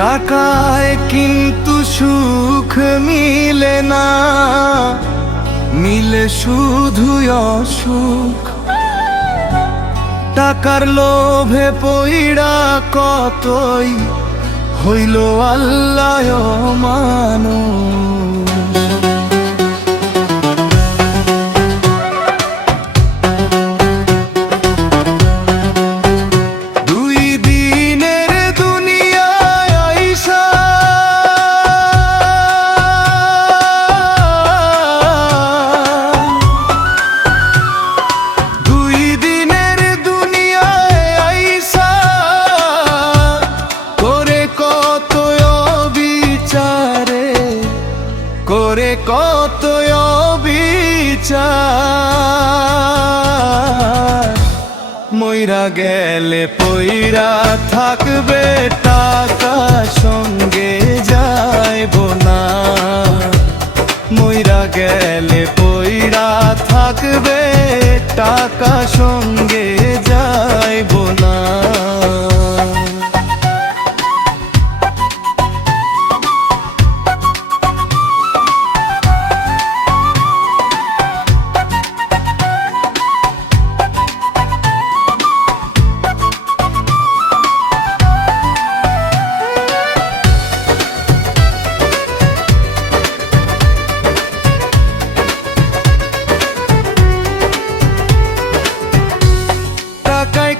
টাকায় কিন্তু সুখ মিলে না, মিলে শুধু অসুখ। টাকার লোভে পইড়া কতই হইল আল্লাহ মানুষ। করে কত বিচার, মইরা গেলে পইরা থাকবে টাকা সঙ্গে যাইব না। মইরা গেলে পইরা থাকবে টাকা সঙ্গে যাইব না।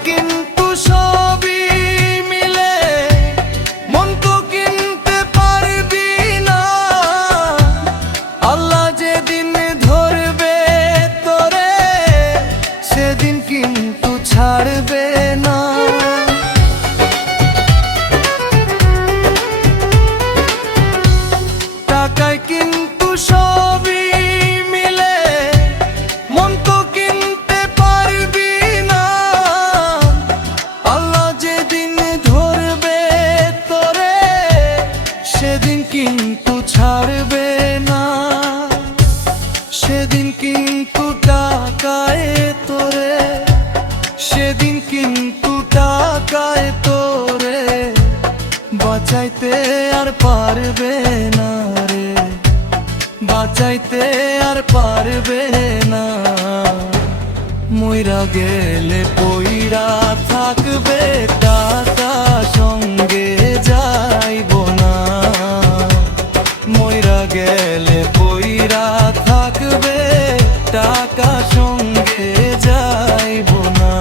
কিন্তু সবই মিলে মন তো কিনতে পারবি না। আল্লাহ যেদিন ধরবে তোরে সেদিন কিন্তু ছাড়বে না। টাকায় কিন্তু সবই মিলে মন তো কিনতে পারবি না। সেদিন কিন্তু ছাড়বে না। সেদিন কিন্তু টাকায় তোরে, সেদিন কিন্তু টাকায় তোরে বাঁচাইতে আর পারবে না রে, বাঁচাইতে আর পারবে না। মইরা গেলে পইরা থাকবে টাকা সঙ্গে যাইব না। মইরা গেলে পইরা থাকবে টাকা সঙ্গে যাইব না।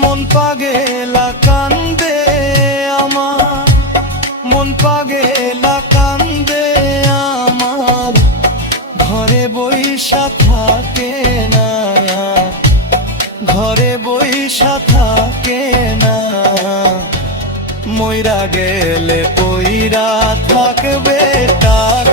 মন পাগেলা কান্দে আমার, মন পাগেলা কান্দে আমার। ঘরে বইসা থাকে না, ঘরে বইসা থাকে না। মইরা গেলে পইরা থাকবে টাকা